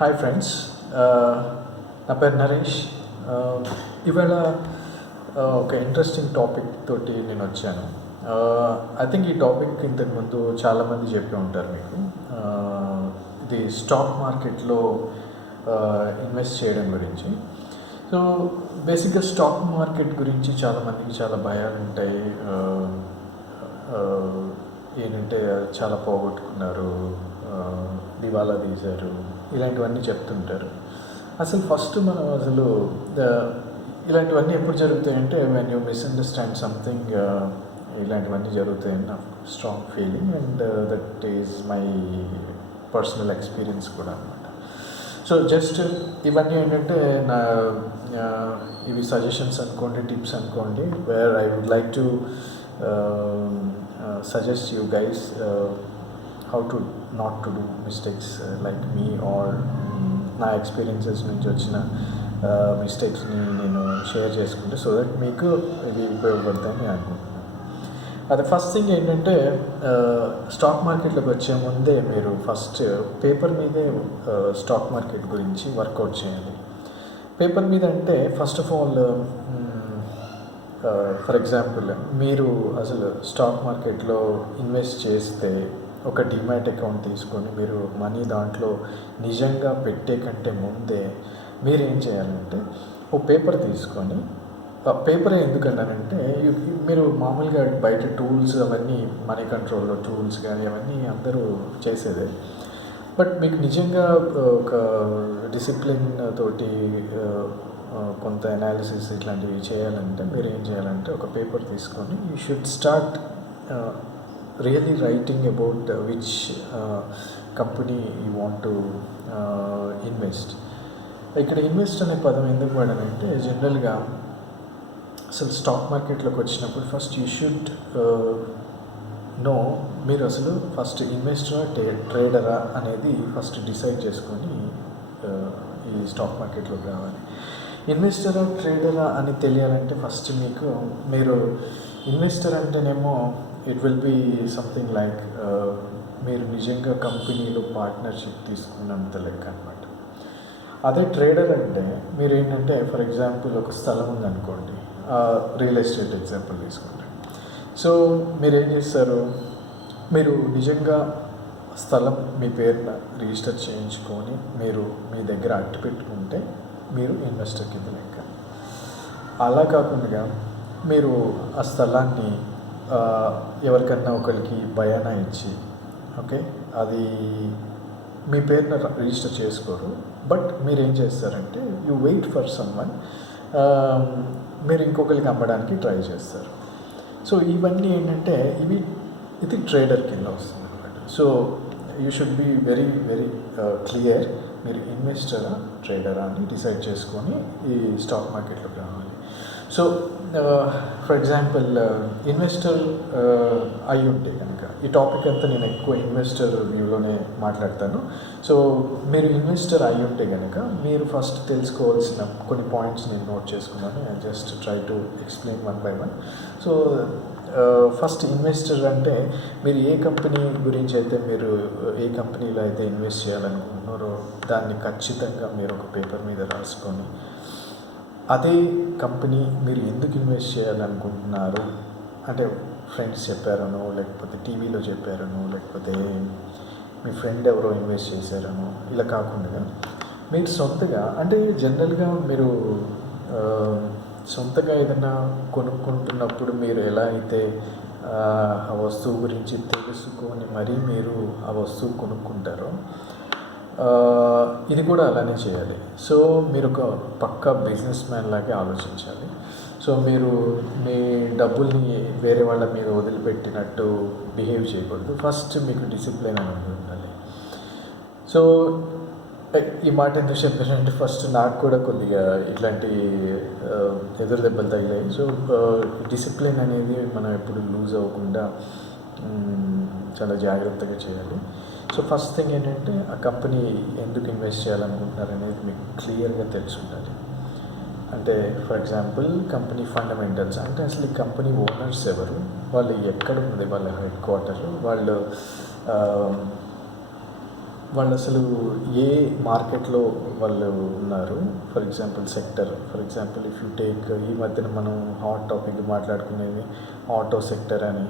Hi friends, నా పేరు నరేష్. ఇవాళ ఒక ఇంట్రెస్టింగ్ టాపిక్ తోటి నేను వచ్చాను. ఐ థింక్ ఈ టాపిక్ ఇంతకుముందు చాలామంది చెప్పి ఉంటారు మీకు. ఇది స్టాక్ మార్కెట్లో ఇన్వెస్ట్ చేయడం గురించి. సో బేసిక్గా స్టాక్ మార్కెట్ గురించి చాలామందికి చాలా భయాలు ఉంటాయి. ఏంటంటే చాలా పోగొట్టుకున్నారు, దివాలా తీశారు, ఇలాంటివన్నీ చెప్తుంటారు. అసలు ఫస్ట్ మనం ఇలాంటివన్నీ ఎప్పుడు జరుగుతాయంటే వెన్ యూ మిస్అండర్స్టాండ్ సంథింగ్, ఇలాంటివన్నీ జరుగుతాయని నా strong feeling, and that is my personal experience కూడా అనమాట. సో జస్ట్ ఇవన్నీ ఏంటంటే నా ఇవి సజెషన్స్ అనుకోండి, టిప్స్ అనుకోండి, where I would like to suggest you guys how to not to do mistakes like me, or నా ఎక్స్పీరియన్సెస్ నుంచి వచ్చిన మిస్టేక్స్ని నేను షేర్ చేసుకుంటే సో దట్ మీకు ఇవి ఉపయోగపడతాయని నేను అనుకుంటున్నాను. అది ఫస్ట్ థింగ్ ఏంటంటే స్టాక్ మార్కెట్లోకి వచ్చే ముందే మీరు ఫస్ట్ పేపర్ మీదే స్టాక్ మార్కెట్ గురించి వర్కౌట్ చేయాలి. పేపర్ మీద అంటే first of all for example మీరు అసలు స్టాక్ మార్కెట్లో ఇన్వెస్ట్ చేస్తే ఒక డిమాట్ అకౌంట్ తీసుకొని మీరు మనీ దాంట్లో నిజంగా పెట్టే కంటే ముందే మీరు ఏం చేయాలంటే ఓ పేపర్ తీసుకొని, పేపర్ ఎందుకన్నానంటే మీరు మామూలుగా బయట టూల్స్ అవన్నీ మనీ కంట్రోల్లో టూల్స్ కానీ అవన్నీ అందరూ చేసేదే. బట్ మీకు నిజంగా ఒక డిసిప్లిన్ తోటి కొంత అనాలిసిస్ ఇట్లాంటివి చేయాలంటే మీరు ఏం చేయాలంటే ఒక పేపర్ తీసుకొని you should start really writing about which company you want to invest. ఇక్కడ ఇన్వెస్ట్ అనే పదం ఎందుకు వాడానంటే జనరల్గా అసలు స్టాక్ మార్కెట్లోకి వచ్చినప్పుడు ఫస్ట్ యూ షుడ్ నో మీరు అసలు ఫస్ట్ ఇన్వెస్టరా ట్రేడరా అనేది ఫస్ట్ డిసైడ్ చేసుకొని ఈ స్టాక్ మార్కెట్లోకి రావాలి. ఇన్వెస్టరా ట్రేడరా అని తెలియాలంటే ఫస్ట్ మీరు ఇన్వెస్టర్ అంటేనేమో it will be something like మీరు నిజంగా కంపెనీలో పార్ట్నర్షిప్ తీసుకున్నంత లెక్క అనమాట. అదే ట్రేడర్ అంటే మీరు ఏంటంటే ఫర్ ఎగ్జాంపుల్ ఒక స్థలం ఉందనుకోండి, రియల్ ఎస్టేట్ ఎగ్జాంపుల్ తీసుకుంటే, సో మీరు ఏం చేస్తారు, మీరు నిజంగా స్థలం మీ పేరున రిజిస్టర్ చేయించుకొని మీరు మీ దగ్గర అట్టు పెట్టుకుంటే మీరు ఇన్వెస్టర్ కింద లెక్క. అలా కాకుండా మీరు ఆ స్థలాన్ని ఎవరికన్నా ఒకరికి బయానా ఇచ్చి, ఓకే, అది మీ పేరున రిజిస్టర్ చేసుకోరు, బట్ మీరు ఏం చేస్తారంటే యూ వెయిట్ ఫర్ సమ్వన్, మీరు ఇంకొకరికి అమ్మడానికి ట్రై చేస్తారు. సో ఇవన్నీ ఏంటంటే ఇది ట్రేడర్ కింద వస్తుంది అనమాట. So you should be very very clear, మీరు ఇన్వెస్టరా ట్రేడరా అని డిసైడ్ చేసుకొని ఈ స్టాక్ మార్కెట్లోకి రావాలి. సో ఫర్ ఎగ్జాంపుల్ ఇన్వెస్టర్ అయి ఉంటే కనుక, ఈ టాపిక్ అంతా నేను ఎక్కువ ఇన్వెస్టర్ వ్యూలోనే మాట్లాడతాను. సో మీరు ఇన్వెస్టర్ అయి ఉంటే కనుక మీరు ఫస్ట్ తెలుసుకోవాల్సిన కొన్ని పాయింట్స్ నేను నోట్ చేసుకున్నాను. I just try to explain one by one. So first investor అంటే మీరు ఏ కంపెనీ గురించి అయితే మీరు ఏ కంపెనీలో అయితే ఇన్వెస్ట్ చేయాలనుకుంటున్నారో దాన్ని ఖచ్చితంగా మీరు ఒక పేపర్ మీద రాసుకొని, అదే కంపెనీ మీరు ఎందుకు ఇన్వెస్ట్ చేయాలనుకుంటున్నారు అంటే ఫ్రెండ్స్ చెప్పారనో, లేకపోతే టీవీలో చెప్పారనో, లేకపోతే మీ ఫ్రెండ్ ఎవరో ఇన్వెస్ట్ చేశారనో, ఇలా కాకుండా మీరు సొంతగా, అంటే జనరల్గా మీరు సొంతగా ఏదైనా కొనుక్కుంటున్నప్పుడు మీరు ఎలా అయితే ఆ వస్తువు గురించి తెలుసుకొని మరీ మీరు ఆ వస్తువు కొనుక్కుంటారో ఇది కూడా అలానే చేయాలి. సో మీరు ఒక పక్కా బిజినెస్ మ్యాన్ లాగే ఆలోచించాలి. సో మీరు మీ డబ్బుల్ని వేరే వాళ్ళ మీద వదిలిపెట్టినట్టు బిహేవ్ చేయకూడదు. ఫస్ట్ మీకు డిసిప్లిన్ అనేది ఉండాలి. సో ఈ మాట ఎందుకు చెప్పానంటే ఫస్ట్ నాకు కూడా కొద్దిగా ఇట్లాంటి ఎదురు దెబ్బలు తగిలాయి. సో డిసిప్లిన్ అనేది మనం ఎప్పుడు లూజ్ అవ్వకుండా చాలా జాగ్రత్తగా చేయాలి. సో ఫస్ట్ థింగ్ ఏంటంటే ఆ కంపెనీ ఎందుకు ఇన్వెస్ట్ చేయాలనుకుంటున్నారు అనేది మీకు క్లియర్గా తెలిసి ఉండాలి. అంటే ఫర్ ఎగ్జాంపుల్ కంపెనీ ఫండమెంటల్స్ అంటే అసలు ఈ కంపెనీ ఓనర్స్ ఎవరు, వాళ్ళు ఎక్కడ ఉంది, వాళ్ళ హెడ్ క్వార్టర్, వాళ్ళు వాళ్ళు అసలు ఏ మార్కెట్‌లో వాళ్ళు ఉన్నారు. For example sector. For example if you take ఈ మధ్యన మనం హాట్ టాపిక్ మాట్లాడుకునేది ఆటో సెక్టర్ అని,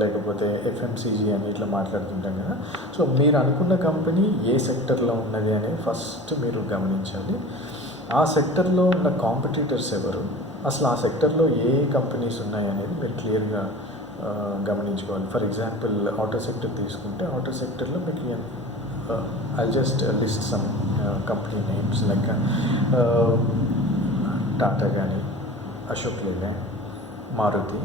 లేకపోతే ఎఫ్ఎంసీజీ అని ఇట్లా మాట్లాడుతుంటాం కదా. సో మీరు అనుకున్న కంపెనీ ఏ సెక్టర్‌లో ఉన్నది అనేది ఫస్ట్ మీరు గమనించాలి. ఆ సెక్టర్‌లో ఉన్న కాంపిటీటర్స్ ఎవరు? అసలు ఆ సెక్టర్‌లో ఏ కంపెనీస్ ఉన్నాయనేది మీరు క్లియర్‌గా గమనించుకోవాలి. ఫర్ ఎగ్జాంపుల్ ఆటో సెక్టర్ తీసుకుంటే ఆటో సెక్టర్‌లో మీకు I'll just list some company names like Tata కానీ, అశోక్ లేలాండ్, మారుతి,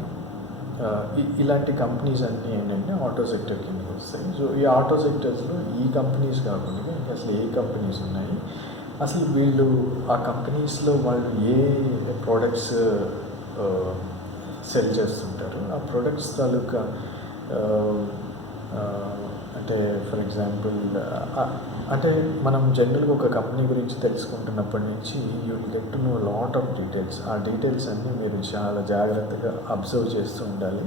ఇలాంటి కంపెనీస్ అన్నీ ఏంటంటే ఆటో సెక్టర్ కిందకి వస్తాయి. సో ఈ ఆటో సెక్టర్స్లో ఈ కంపెనీస్ కాకుండా ఇంకా అసలు ఏ కంపెనీస్ ఉన్నాయి, అసలు వీళ్ళు ఆ కంపెనీస్లో వాళ్ళు ఏ ప్రోడక్ట్స్ సెల్ చేస్తుంటారు, ఆ ప్రొడక్ట్స్ తాలూకా అంటే ఫర్ ఎగ్జాంపుల్ అంటే మనం జనరల్గా ఒక కంపెనీ గురించి తెలుసుకుంటున్నప్పటి నుంచి you will get to know lot of details. ఆ డీటెయిల్స్ అన్నీ మీరు చాలా జాగ్రత్తగా అబ్జర్వ్ చేస్తూ ఉండాలి.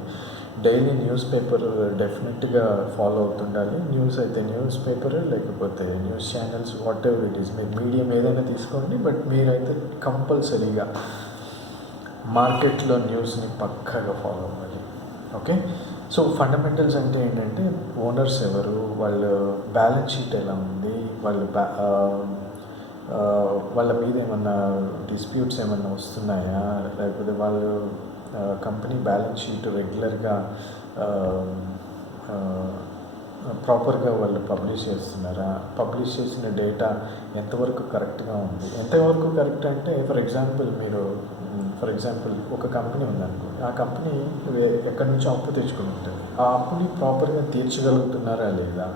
డైలీ న్యూస్ పేపర్ డెఫినెట్గా ఫాలో అవుతుండాలి. న్యూస్ అయితే న్యూస్ పేపర్, లేకపోతే news channels, what ever it is, మీరు మీడియం ఏదైనా తీసుకోండి, బట్ మీరైతే కంపల్సరీగా మార్కెట్లో న్యూస్ని పక్కాగా ఫాలో అవ్వాలి. ఓకే. సో ఫండమెంటల్స్ అంటే ఏంటంటే ఓనర్స్ ఎవరు, వాళ్ళ బ్యాలెన్స్ షీట్ ఎలా ఉంది, వాళ్ళ మీద ఏమన్నా డిస్ప్యూట్స్ ఏమన్నా వస్తున్నాయా, లేకపోతే వాళ్ళు కంపెనీ బ్యాలెన్స్ షీట్ రెగ్యులర్గా ప్రాపర్గా వాళ్ళు పబ్లిష్ చేస్తున్నారా, పబ్లిష్ చేసిన డేటా ఎంతవరకు కరెక్ట్గా ఉంది. ఎంతవరకు కరెక్ట్ అంటే ఫర్ ఎగ్జాంపుల్ ఒక కంపెనీ ఉందనుకోండి, ఆ కంపెనీ ఎక్కడి నుంచో అప్పు తెచ్చుకుని ఉంటుంది. ఆ అప్పుని ప్రాపర్గా తీర్చగలుగుతున్నారా లేదా,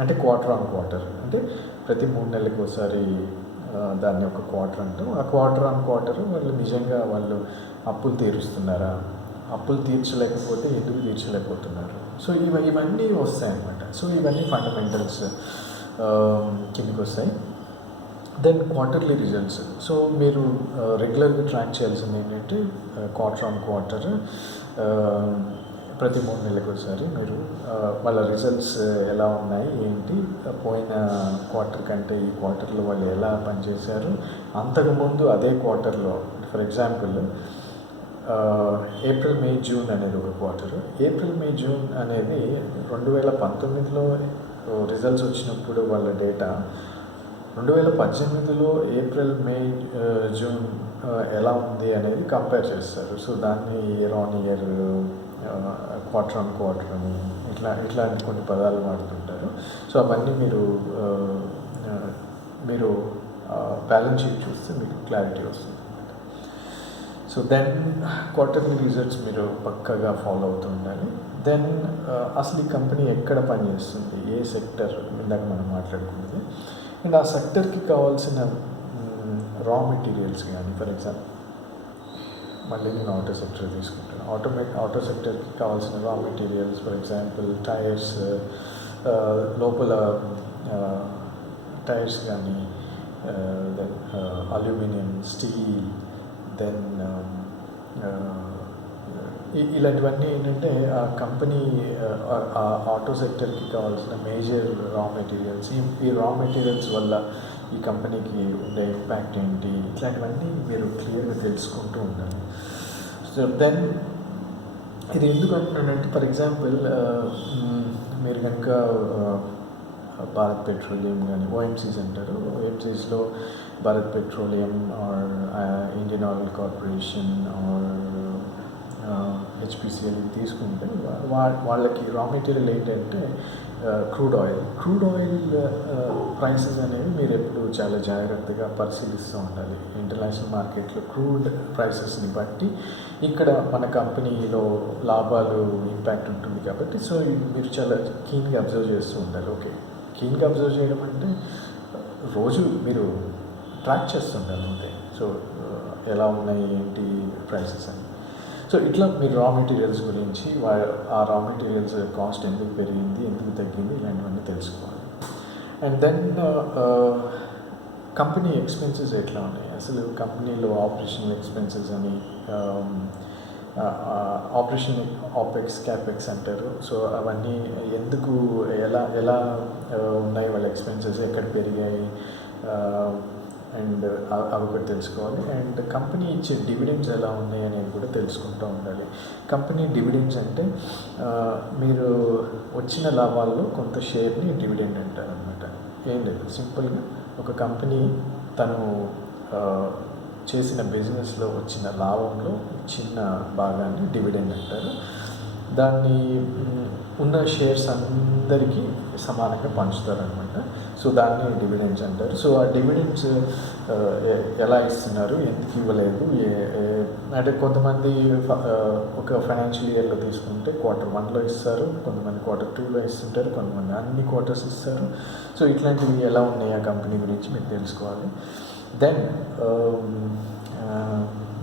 అంటే క్వార్టర్ ఆన్ క్వార్టర్, అంటే ప్రతి 3 నెలలకు ఒకసారి దాన్ని ఒక క్వార్టర్ అంటూ, ఆ క్వార్టర్ ఆన్ క్వార్టర్ వాళ్ళు నిజంగా వాళ్ళు అప్పులు తీరుస్తున్నారా, అప్పులు తీర్చలేకపోతే ఎందుకు తీర్చలేకపోతున్నారు. సో ఇవన్నీ వస్తాయన్నమాట. సో ఇవన్నీ ఫండమెంటల్స్ కిందకి వస్తాయి. Then quarterly results. సో మీరు రెగ్యులర్గా ట్రాక్ చేయాల్సింది ఏంటంటే క్వార్టర్ ఆన్ క్వార్టర్, ప్రతి 3 నెలలకు ఒకసారి మీరు వాళ్ళ రిజల్ట్స్ ఎలా ఉన్నాయి ఏంటి, పోయిన క్వార్టర్ కంటే ఈ క్వార్టర్లో వాళ్ళు ఎలా పనిచేశారు, అంతకుముందు అదే క్వార్టర్లో for example April May June అనేది ఒక క్వార్టర్. ఏప్రిల్ మే జూన్ అనేది 2019లో రిజల్ట్స్ వచ్చినప్పుడు వాళ్ళ డేటా 2018లో ఏప్రిల్ మే జూన్ ఎలా ఉంది అనేది కంపేర్ చేస్తారు. సో దాన్ని year on year, quarter on quarter అని ఇట్లాంటి కొన్ని పదాలు వాడుతుంటారు. సో అవన్నీ మీరు బ్యాలెన్స్ షీట్ చూస్తే మీకు క్లారిటీ వస్తుంది. సో దెన్ క్వార్టర్లీ రిజల్ట్స్ మీరు పక్కగా ఫాలో అవుతూ ఉండాలి. దెన్ అసలు ఈ కంపెనీ ఎక్కడ పనిచేస్తుంది, ఏ సెక్టర్, ఇందాక మనం మాట్లాడుకున్నది, అండ్ ఆ సెక్టర్కి కావాల్సిన రా మెటీరియల్స్ కానీ, ఫర్ ఎగ్జాంపుల్ మళ్ళీ నేను ఆటో సెక్టర్ తీసుకుంటాను. ఆటో సెక్టర్కి కావాల్సిన రా మెటీరియల్స్ ఫర్ ఎగ్జాంపుల్ టైర్స్, లోపల టైర్స్ కానీ, దెన్ అల్యూమినియం, స్టీల్, దెన్ ఇలాంటివన్నీ ఏంటంటే ఆ కంపెనీ ఆటో సెక్టర్కి కావాల్సిన మేజర్ రా మెటీరియల్స్. ఈ రా మెటీరియల్స్ వల్ల ఈ కంపెనీకి ఉండే ఇంపాక్ట్ ఏంటి, ఇట్లాంటివన్నీ మీరు క్లియర్గా తెలుసుకుంటూ ఉండాలి. సో దెన్ ఇది ఎందుకు అంటున్నానంటే ఫర్ ఎగ్జాంపుల్ మీరు కనుక భారత్ పెట్రోలియం కానీ, ఓఎంసీస్ అంటారు, ఓఎంసీస్లో Bharat petroleum or Indian oil corporation or HPCL తీసుకుంటే వాళ్ళకి రా మెటీరియల్ ఏంటంటే క్రూడ్ ఆయిల్ ప్రైసెస్ అనేవి మీరు ఎప్పుడు చాలా జాగ్రత్తగా పరిశీలిస్తూ ఉండాలి. ఇంటర్నేషనల్ మార్కెట్లో క్రూడ్ ప్రైసెస్ని బట్టి ఇక్కడ మన కంపెనీలో లాభాలు ఇంపాక్ట్ ఉంటుంది కాబట్టి, సో మీరు చాలా కీన్గా అబ్జర్వ్ చేస్తూ ఉండాలి. ఓకే, కీన్గా అబ్జర్వ్ చేయడం అంటే రోజు మీరు ట్రాక్ చేస్తుండాలి అంతే. సో ఎలా ఉన్నాయి ఏంటి ప్రైసెస్ అని. సో ఇట్లా మీరు రా మెటీరియల్స్ గురించి, ఆ రా మెటీరియల్స్ కాస్ట్ ఎందుకు పెరిగింది, ఎందుకు తగ్గింది, ఇలాంటివన్నీ తెలుసుకోవాలి. అండ్ దెన్ కంపెనీ ఎక్స్పెన్సెస్ ఎట్లా ఉన్నాయి, అసలు కంపెనీలో ఆపరేషనల్ ఎక్స్పెన్సెస్ అని, ఆపరేషన్ ఆపెక్స్ క్యాపెక్స్ అంటారు. సో అవన్నీ ఎందుకు, ఎలా ఎలా ఉన్నాయి వాళ్ళ ఎక్స్పెన్సెస్, ఎక్కడ పెరిగాయి, అండ్ అవి కూడా తెలుసుకోవాలి. అండ్ కంపెనీ ఇచ్చే డివిడెండ్స్ ఎలా ఉన్నాయి అనేది కూడా తెలుసుకుంటూ ఉండాలి. కంపెనీ డివిడెండ్స్ అంటే మీరు వచ్చిన లాభాల్లో కొంత షేర్ని డివిడెండ్ అంటారు అనమాట. ఏం లేదు, సింపుల్గా ఒక కంపెనీ తను చేసిన బిజినెస్లో వచ్చిన లాభంలో చిన్న భాగాన్ని డివిడెండ్ అంటారు. దాన్ని ఉన్న షేర్స్ అందరికీ సమానంగా పంచుతారనమాట. సో దాన్ని డివిడెండ్స్ అంటారు. సో ఆ డివిడెండ్స్ ఎలా ఇస్తున్నారు, ఎందుకు ఇవ్వలేదు, అంటే కొంతమంది ఒక ఫైనాన్షియల్ ఇయర్లో తీసుకుంటే Q1లో ఇస్తారు, కొంతమంది Q2లో ఇస్తుంటారు, కొంతమంది అన్ని క్వార్టర్స్ ఇస్తారు. సో ఇట్లాంటివి ఎలా ఉన్నాయి ఆ కంపెనీ గురించి మీరు తెలుసుకోవాలి. దెన్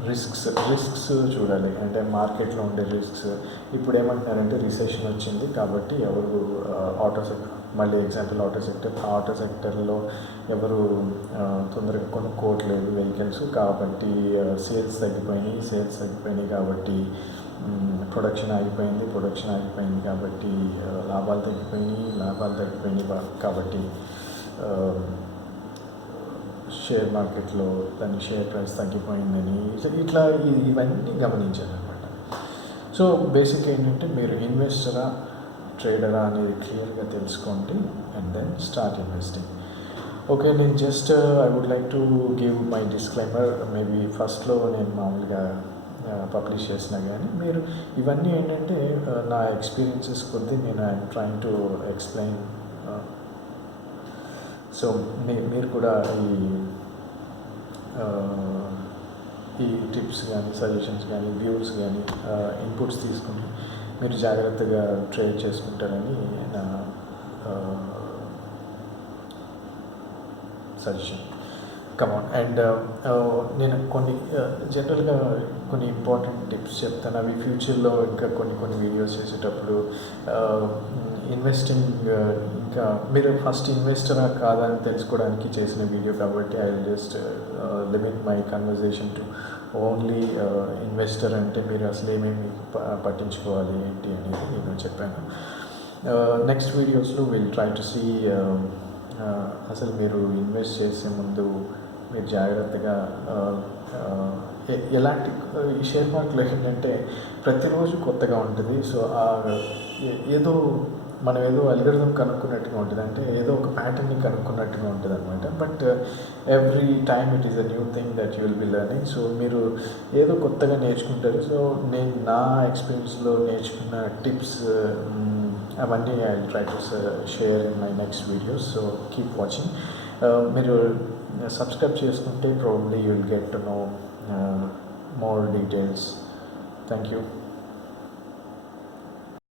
రిస్క్స్ చూడాలి. అంటే మార్కెట్లో ఉండే రిస్క్స్. ఇప్పుడు ఏమంటున్నారంటే రిసెషన్ వచ్చింది కాబట్టి ఎవరు మళ్ళీ ఎగ్జాంపుల్ ఆటో సెక్టర్లో ఎవరు తొందరగా కొనుక్కోవట్లేదు వెహికల్స్, కాబట్టి సేల్స్ తగ్గిపోయినాయి కాబట్టి ప్రొడక్షన్ ఆగిపోయింది కాబట్టి లాభాలు తగ్గిపోయినాయి కాబట్టి షేర్ మార్కెట్లో దాని షేర్ ప్రైస్ తగ్గిపోయిందని ఇట్లా ఇవన్నీ గమనించాలన్నమాట. సో బేసిక్ ఏంటంటే మీరు ఇన్వెస్టరా ట్రేడరా అనేది క్లియర్గా తెలుసుకోండి and then start investing. Okay, నేను just I would like to give my disclaimer. Maybe ఫస్ట్లో నేను మామూలుగా పబ్లిష్ చేసినా కానీ మీరు ఇవన్నీ ఏంటంటే నా ఎక్స్పీరియన్సెస్ కొద్దీ నేను I'm trying to explain. So మీరు కూడా ఈ టిప్స్ కానీ, సజెషన్స్ కానీ, వ్యూస్ కానీ, ఇన్పుట్స్ తీసుకుని మీరు జాగ్రత్తగా ట్రేడ్ చేసుకుంటారని నా సజెషన్. కమాన్. అండ్ నేను కొన్ని జనరల్గా కొన్ని ఇంపార్టెంట్ టిప్స్ చెప్తాను. అవి ఫ్యూచర్లో ఇంకా కొన్ని వీడియోస్ చేసేటప్పుడు ఇన్వెస్టింగ్ ఇంకా మీరు ఫస్ట్ ఇన్వెస్టరా కాదా అని తెలుసుకోవడానికి చేసిన వీడియో కాబట్టి I will just limit my conversation to only investor. అంటే మీరు అసలు ఏమేమి పట్టించుకోవాలి ఏంటి అనేది నేను చెప్పాను. నెక్స్ట్ వీడియోస్లో విల్ ట్రై టు సీ అసలు మీరు ఇన్వెస్ట్ చేసే ముందు మీరు జాగ్రత్తగా ఎలాంటి ఈ షేర్ మార్కెట్లో ఏంటంటే ప్రతిరోజు కొత్తగా ఉంటుంది. సో మనం ఏదో అల్గోరిథం కనుక్కున్నట్టుగా ఉంటుంది, అంటే ఏదో ఒక ప్యాటర్న్ని కనుక్కున్నట్టుగా ఉంటుంది అనమాట. But every time it is a new thing that you will be learning. So మీరు ఏదో కొత్తగా నేర్చుకుంటారు. సో నేను నా ఎక్స్పీరియన్స్లో నేర్చుకున్న టిప్స్ అవన్నీ I will try to share in my next videos. So keep watching. మీరు సబ్స్క్రైబ్ చేసుకుంటే probably you will get to know more details. Thank you.